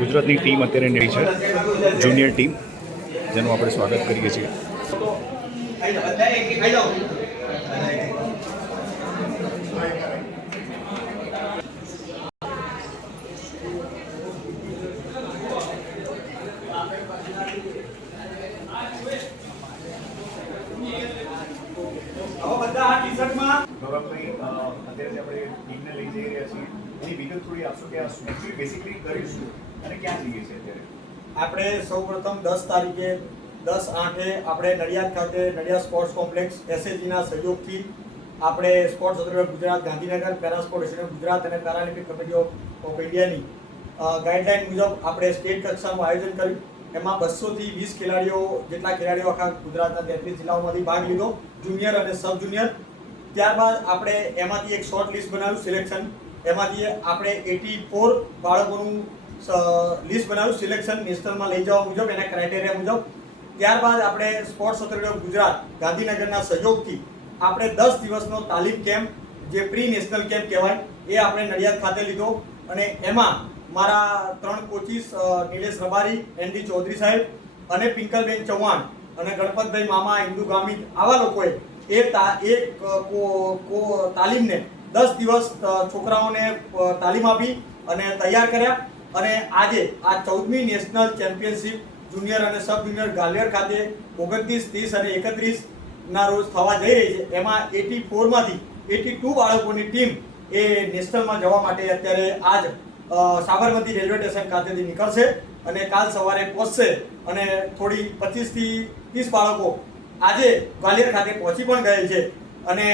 ગુજરાતની ટીમ અત્યારે નીકળી છે, જુનિયર ટીમ, જેનું આપણે સ્વાગત કરીએ છીએ. ગૌરવભાઈ, અત્યારે આપણે ટીમને લઈ જઈ રહ્યા છીએ, એની વિગત થોડી આપશો કે આ શું બેસિકલી કરીશું અને ક્યાં જઈએ છીએ અત્યારે? આપણે સૌપ્રથમ 10 તારીખે 10/8 આપણે નડિયાદ ખાતે નડિયાદ સ્પોર્ટ્સ કોમ્પ્લેક્સ એસએજીના સહયોગથી આપણે sports authority Gujarat Gandhinagar, para sport association Gujarat અને પેરાલિમ્પિક કમિટી ઓફ ઇન્ડિયાની ગાઈડલાઈન મુજબ આપણે સ્ટેટ કક્ષાનું આયોજન કર્યું. એમાં 200 થી 20 ખેલાડીઓ જેટલા ખેલાડીઓ આખા ગુજરાતના 33 જિલ્લાઓમાંથી ભાગ લીધો, જુનિયર અને સબ જુનિયર. ત્યારબાદ આપણે એમાંથી એક શોર્ટ લિસ્ટ બનાવ્યું, સિલેક્શન. એમાંથી આપણે 84 બાળકોનું લિસ્ટ બનાવ્યું, સિલેક્શન નેશનલમાં લઈ જવા મુજબ, એના ક્રાઇટેરિયા મુજબ. ત્યારબાદ આપણે સ્પોર્ટ્સ ઓથોરિટી ઓફ ગુજરાત ગાંધીનગરના સહયોગથી આપણે 10 દિવસનો તાલીમ કેમ્પ, જે પ્રી નેશનલ કેમ્પ કહેવાય, એ આપણે નડિયાદ ખાતે લીધો. અને એમાં મારા 3 કોચિસ નિલેશ રબારી, એનડી ચૌધરી સાહેબ અને પિંકલબેન ચૌહાણ અને ગણપતભાઈ મામા, ઇન્દુ ગામિત, આવા લોકોએ તાલીમને 10 દિવસ છોકરાઓને તાલીમ આપી અને તૈયાર કર્યા. અને આજે આ 14મી નેશનલ ચેમ્પિયનશિપ જુનિયર અને સબ જુનિયર ગાલિયર ખાતે 29, 30 અને 31 ના રોજ થવા જઈ રહી છે. એમાં 84 માંથી 82 બાળકોની ટીમ એ નેશનલમાં જવા માટે અત્યારે આજ સાબરમતી રેલવે સ્ટેશન ખાતેથી નીકળશે અને કાલ સવારે પહોંચશે. અને થોડી 25 થી 30 બાળકો આજે ગ્વાલિયર ખાતે પહોંચી પણ ગયેલ છે. અને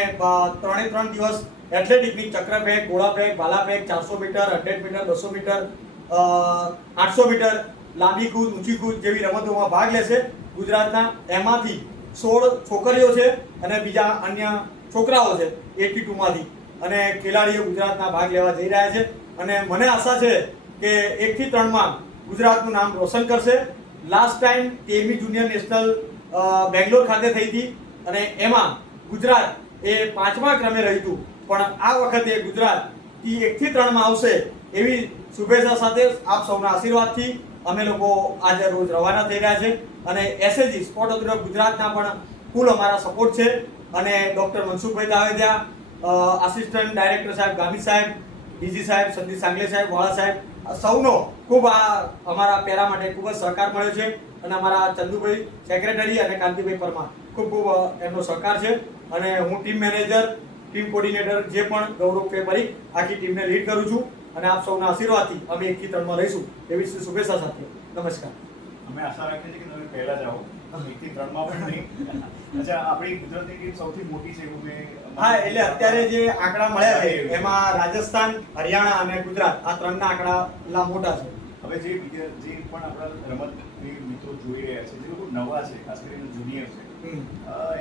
3 દિવસ એથ્લેટિકની ચક્ર ફેંક, ગોળા ફેંક, ભાલા ફેંક, 400 મીટર, 100 મીટર, 200 મીટર, 800 મીટર, લાંબી કૂદ, ઊંચી કૂદ જેવી રમતોમાં ભાગ લેશે ગુજરાતના. એમાંથી 16 છોકરીઓ છે અને બીજા અન્ય છોકરાઓ છે 82 માંથી. અને ખેલાડીઓ ગુજરાતના ભાગ લેવા જઈ રહ્યા છે. અને મને આશા છે કે 1 થી 3 માં ગુજરાતનું નામ રોશન કરશે. લાસ્ટ ટાઈમ 13મી જુનિયર નેશનલ બેંગ્લોર ખાતે થઈ હતી અને એમાં ગુજરાત એ 5મા ક્રમે રહ્યું હતું. પણ આ વખતે ગુજરાત 1 થી 3 માં આવશે એવી શુભેચ્છા સાથે આપ સૌના આશીર્વાદથી અમે લોકો આજે રોજ રવાના થઈ રહ્યા છે. અને એસએજી સ્પોર્ટ ઓથોરિટી ઓફ ગુજરાતના પણ ફૂલ અમારા સપોર્ટ છે. અને ડૉક્ટર મનસુખભાઈ દાવેદિયા, આસિસ્ટન્ટ ડાયરેક્ટર સાહેબ ગામિત સાહેબ, ડીજી સાહેબ, સંદીપ સાંગલે સાહેબ, વાળા સાહેબ, સૌનો ખૂબ અમારા પેરા માટે ખૂબ જ સહકાર મળ્યો છે. અને અમારા ચંદુભાઈ સેક્રેટરી અને કાંતિભાઈ પરમાર ખૂબ એમનો સહકાર છે. અને હું ટીમ મેનેજર, ટીમ કોર્ડિનેટર જે પણ ગૌરવ પરીખ આખી ટીમને લીડ કરું છું. અને આપ સૌના આશીર્વાદથી અમે 1 થી 3 માં રહીશું એવી શુભેચ્છા સાથે નમસ્કાર. અમે આશા રાખીએ છીએ કે તમે પહેલા જાઓ, 1 થી 3 માં પણ નહીં. અચ્છા, આપણી ગુજરાતની ટીમ સૌથી મોટી છે એવું હા, એટલે અત્યારે જે આંકડા મળ્યા છે એમાં રાજસ્થાન, હરિયાણા અને ગુજરાત આ 3ના આંકડા મોટા છે. હવે જે પણ આપણા રમતવીર મિત્રો જોઈ રહ્યા છે, જે લોકો નવા છે, ખાસ કરીને જુનિયર છે,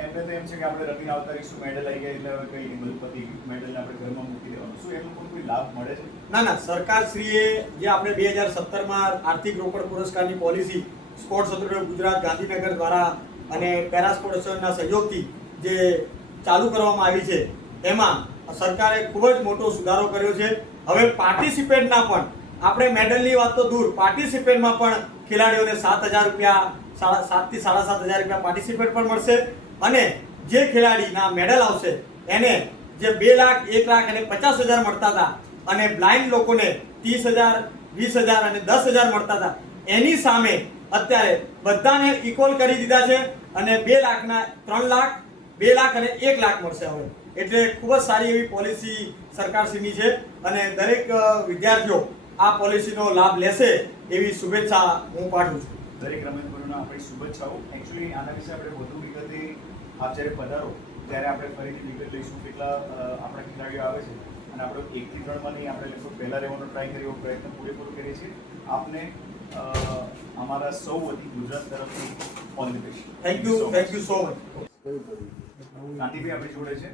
એમને તો એમ છે કે આપણે રમીને આવતા રહીશું, મેડલ આવી ગયા એટલે હવે કઈ બધું પતી ગયું, મેડલને આપણે ઘરમાં મૂકી દેવાનું. શું એ લોકોને કોઈ લાભ મળે છે? ના, સરકારશ્રીએ જે આપણે 2017માં આર્થિક રોકડ પુરસ્કારની policy sports authority of Gujarat Gandhinagar દ્વારા અને પેરા સ્પોર્ટ એસોસિએશનના સહયોગથી જે ચાલુ કરવામાં આવી છે, એમાં સરકારે ખૂબ જ મોટો સુધારો કર્યો છે. હવે પાર્ટિસિપેટના પણ, આપણે મેડલની વાત તો દૂર, પાર્ટિસિપેટમાં પણ ખેલાડીઓને 7,000 રૂપિયા, 7,000 થી 7,500 રૂપિયા પાર્ટિસિપેટ પણ મળશે. અને જે ખેલાડીના મેડલ આવશે એને જે 2 લાખ, 1 લાખ અને 50,000 મળતા હતા અને બ્લાઇન્ડ લોકોને 30,000, 20,000 અને 10,000 મળતા હતા, એની સામે અત્યારે બધાને ઇક્વલ કરી દીધા છે. અને 2 લાખના 3 લાખ, 2 લાખ અને 1 લાખ મળશે હવે. એટલે ખૂબ જ સારી એવી પોલિસી સરકારશ્રીની છે અને દરેક વિદ્યાર્થીઓ આ પોલિસીનો લાભ લેશે એવી શુભેચ્છા હું પાઠવું છું. દરેક રમતવીરોને આપણી શુભેચ્છાઓ. એકચ્યુઅલી આના વિશે આપણે વધુ વિગતે આપ જ્યારે પધારો ત્યારે આપણે ફરીથી વિગત લઈશું. કેટલા આપણા ખેલાડીઓ આવે છે અને આપણે 1 થી 3 માં નહીં, આપણે લગભગ પહેલા રહેવાનો ટ્રાય કર્યો, પ્રયત્ન પૂરેપૂરો કરીએ છીએ. આપને અમારા સૌ વતી ગુજરાત તરફથી all the best. Thank you so much. Kantibhai આપણી જોડે છે.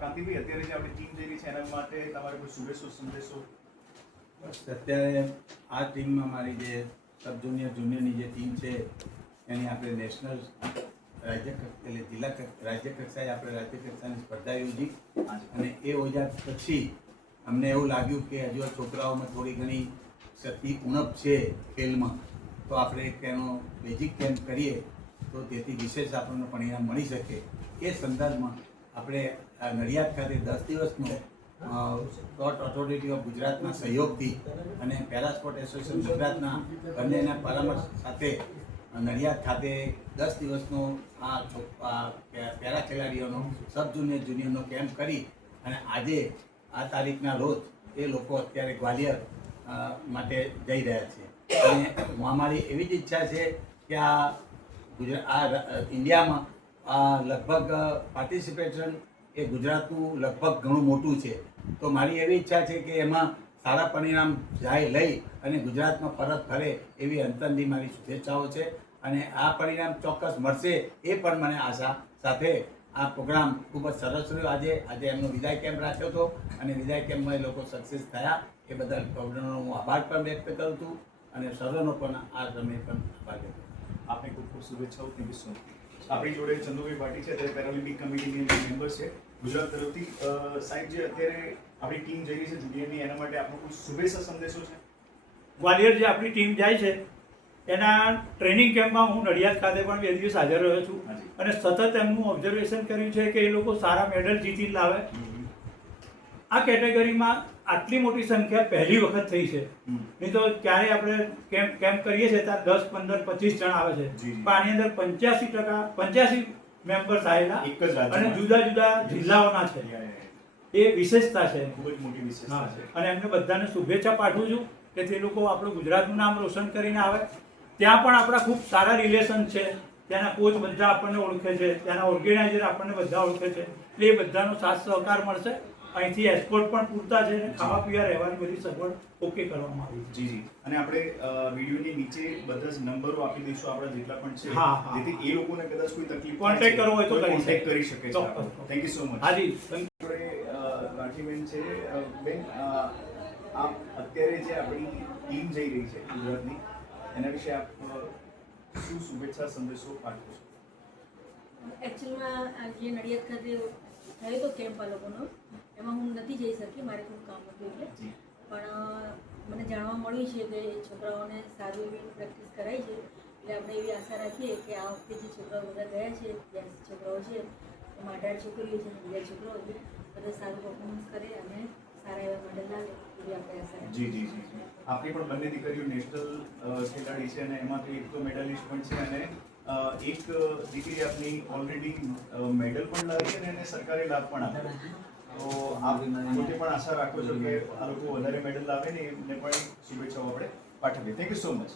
કાંતિભાઈ, અત્યારે જે આપણી ટીમ જઈ રહી છે એના માટે તમારે કોઈ શુભેચ્છો સંદેશો? અત્યારે આ ટીમમાં મારી જે સબ જુનિયર જુનિયરની જે ટીમ છે એની આપણે નેશનલ રાજ્ય એટલે જિલ્લા રાજ્ય કક્ષાએ આપણે રાજ્ય કક્ષાની સ્પર્ધા યોજી અને એ ઓજા પછી અમને એવું લાગ્યું કે હજુ આ છોકરાઓમાં થોડી ઘણી શક્તિ ઉણપ છે ખેલમાં, તો આપણે તેનો બેઝિક કેમ્પ કરીએ તો તેથી વિશેષ આપણને પરિણામ મળી શકે. એ સંદર્ભમાં આપણે આ નડિયાદ ખાતે 10 દિવસનો સ્પોર્ટ ઓથોરિટી ઓફ ગુજરાતના સહયોગથી અને પેરા સ્પોર્ટ એસોસિએશન ગુજરાતના બંનેના પરામર્શ સાથે નડિયાદ ખાતે 10 દિવસનો આ પેરા ખેલાડીઓનો સબ જુનિયર જુનિયરનો કેમ્પ કરી અને આજે આ તારીખના રોજ એ લોકો અત્યારે ગ્વાલિયર માટે જઈ રહ્યા છે. અને અમારી એવી જ ઈચ્છા છે કે આ ઇન્ડિયામાં લગભગ પાર્ટિસિપેશન એ ગુજરાતનું લગભગ ઘણું મોટું છે. તો મારી એવી ઈચ્છા છે કે એમાં સારા પરિણામ લઈ અને ગુજરાતમાં પરત ફરે એવી અંતરની મારી શુભેચ્છાઓ છે. અને આ પરિણામ ચોક્કસ મળશે એ પણ મને આશા સાથે આ પ્રોગ્રામ ખૂબ જ સરસ રહ્યો. આજે એમનો વિદાય કેમ્પ રાખ્યો હતો અને વિદાય કેમ્પમાં એ લોકો સક્સેસ થયા એ બદલ પ્રોગ્રામનો હું આભાર પણ વ્યક્ત કરું છું અને સર્વનો પણ આ સમય પણ આભાર વ્યક્ત કરું. આપને ખૂબ ખૂબ શુભેચ્છાઓ. Thank you so much. આપણી જોડે ચંદુભાઈ પાટી છે, અત્યારે પેરાલિમ્પિક કમિટીની મેમ્બર છે ગુજરાત તરફથી. સાહેબ, જે અત્યારે આપણી ટીમ જઈ રહી છે જુનિયરની, એના માટે આપનો કોઈ શુભેચ્છા સંદેશો છે? ગ્વાલિયર જે આપણી ટીમ જાય છે એના ટ્રેનિંગ કેમ્પમાં હું નડિયાદ ખાતે પણ 2 દિવસ હાજર રહ્યો છું અને સતત એમનું ઓબ્ઝર્વેશન કર્યું છે કે એ લોકો સારા મેડલ જીતી લાવે. આ કેટેગરીમાં આટલી મોટી સંખ્યા પહેલી વખત થઈ છે. નહીં તો ક્યારે આપણે કેમ્પ કરીએ છીએ ત્યાં 10, 15, 25 જણ આવે છે, પણ આની અંદર 85% મેમ્બર્સ આવેલા એક જ રાજ્યમાં અને જુદા જુદા જિલ્લાઓના છે. એ વિશેષતા છે, ખૂબ જ મોટી વિશેષતા છે. અને એમને બધાને શુભેચ્છા પાઠવું છું કે તે લોકો આપણું ગુજરાતનું નામ રોશન કરીને આવે. ત્યાં પણ આપણા ખૂબ સારા રિલેશન છે, ત્યાંના કોચ બધા આપણને ઓળખે છે, ત્યાંના ઓર્ગેનાઇઝર આપણને બધા ઓળખે છે, એટલે એ બધાનો સાથ સહકાર મળશે. અહીંથી એસ્કોર્ટ પણ પૂરતા છે, ખાવા પીવા રહેવાની બધી સગવડ ઓકે કરવામાં આવી છે. જી. અને આપણે વિડીયોની નીચે બધા જ નંબરો આપી દઈશું આપણા જેટલા પણ છે, હા. જેથી એ લોકોને કદાચ કોઈ તકલીફ કોન્ટેક્ટ કરવો હોય તો કોન્ટેક્ટ કરી શકે છે. ચોક્કસ. Thank you so much. હાજી. આપણે રાઠીબેન છે. બેન, આપ અત્યારે જે આપણી ટીમ જઈ રહી છે ગુજરાતની, એના વિશે આપ શું શુભેચ્છા સંદેશો પાઠવો છો? એકચ્યુઅલમાં જે નડિયાદ ખાતે થયો હતો કેમ્પ આ લોકોનો, એમાં હું નથી જઈ શકી, મારે થોડું કામ હતું એટલે. પણ મને જાણવા મળ્યું છે કે છોકરાઓને સારું એવી પ્રેક્ટિસ કરાય છે, એટલે આપણે એવી આશા રાખીએ કે આ વખતે જે છોકરાઓ બધા ગયા છે, 80 છોકરાઓ છે, એમાં 18 છોકરીઓ છે અને 2 છોકરાઓ છે, બધા સારું પરફોર્મન્સ કરે અને સારા એવા મેડલ લાવે એવી આપણે આશા રાખીએ. જી. આપણી પણ બંને દીકરીઓ નેશનલ ખેલાડી છે અને એમાંથી એક તો મેડલિસ્ટ પણ છે અને એક દીકરી આપની ઓલરેડી મેડલ પણ લાવી અને એને સરકારી લાભ પણ આપ્યો. તો આપ પોતે પણ આશા રાખો છો કે આ લોકો વધારે મેડલ લાવે ને એમને પણ શુભેચ્છાઓ આપણે પાઠવીએ. Thank you so much.